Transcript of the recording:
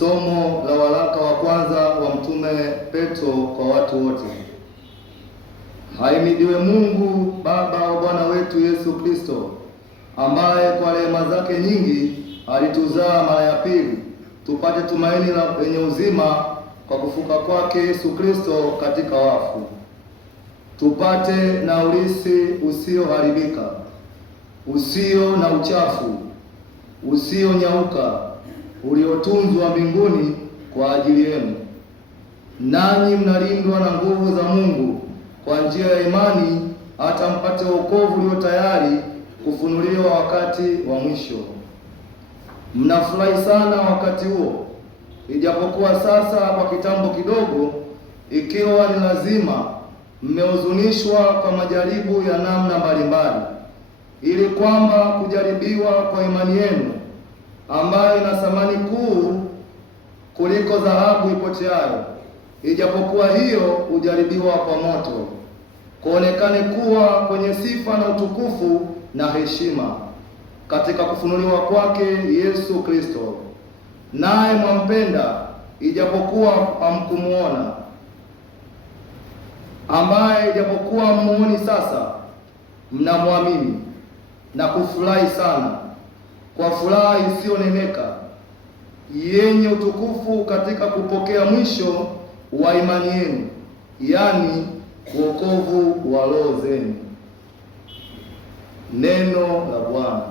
Somo la waraka wa kwanza wa Mtume Petro kwa watu wote. Ahimidiwe Mungu Baba wa Bwana wetu Yesu Kristo, ambaye kwa rehema zake nyingi alituzaa mara ya pili, tupate tumaini lenye uzima kwa kufuka kwake Yesu Kristo katika wafu, tupate na urithi usioharibika, usio na uchafu, usionyauka, uliotunzwa mbinguni kwa ajili yenu. Nanyi mnalindwa na nguvu za Mungu kwa njia ya imani, hata mpate wokovu ulio tayari kufunuliwa wakati wa mwisho. Mnafurahi sana wakati huo, ijapokuwa sasa kwa kitambo kidogo, ikiwa ni lazima, mmehuzunishwa kwa majaribu ya namna mbalimbali, ili kwamba kujaribiwa kwa imani yenu, ambayo ina thamani kuu kuliko dhahabu ipoteayo, ijapokuwa hiyo hujaribiwa kwa moto, kuonekane kuwa kwenye sifa na utukufu na heshima katika kufunuliwa kwake Yesu Kristo. Naye mwampenda ijapokuwa hamkumuona, ambaye ijapokuwa hamuoni sasa, mnamwamini na kufurahi sana kwa furaha isiyoneneka yenye utukufu katika kupokea mwisho wa imani yenu, yaani wokovu wa roho zenu. Neno la Bwana.